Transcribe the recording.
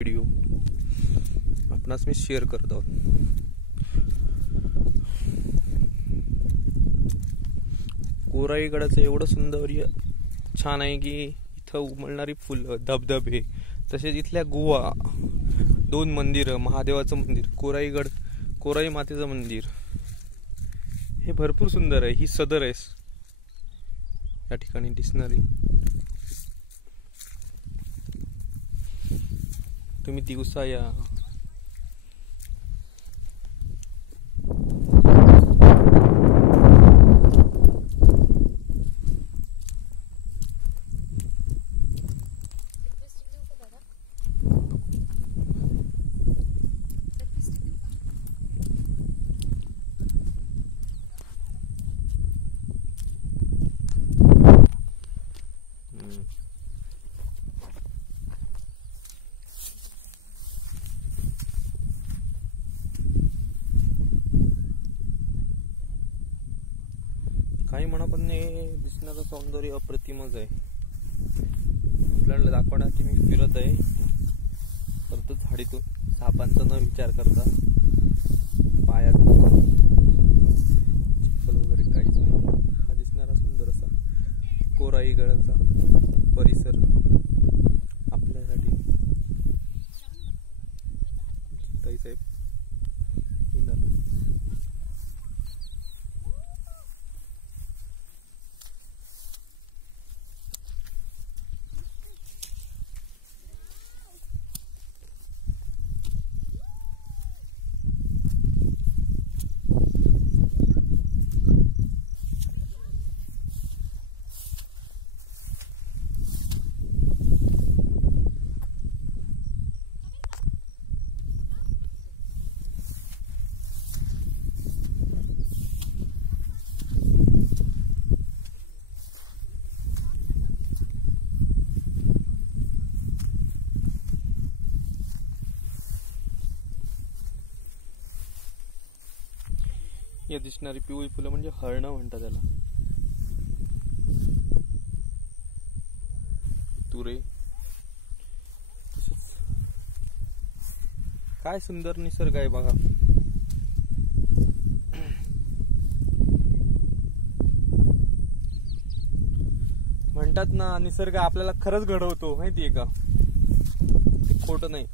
व्हिडिओ आपणास मी शेअर करत आहोत। कोराईगडाचं एवढं सौंदर्य छान आहे की इथं उमलणारी फुलं, धबधबे, तसेच इथल्या गुहा, दोन मंदिर, महादेवाचं मंदिर, कोराई मातेचं मंदिर हे भरपूर सुंदर आहे। ही सदर आहे या ठिकाणी दिसणारी। तुम्ही दिवसा या। काही म्हणा पण दिसणारं सौंदर्य अप्रतिमच आहे। आपल्याला दाखवण्यासाठी मी फिरत आहे फक्त झाडीतून, सापांचा न विचार करता। पायात चप्पल वगैरे काहीच नाही। हा दिसणारा सुंदर असा कोराईगडाचा परिसर आपल्यासाठी साहेब या दिसणारी पिवळी फुलं म्हणजे हरणं म्हणतात त्याला। तुरे, तसेच काय सुंदर निसर्ग आहे बघा। म्हणतात ना, निसर्ग आपल्याला खरंच घडवतो, माहितीये का? खोटं नाही।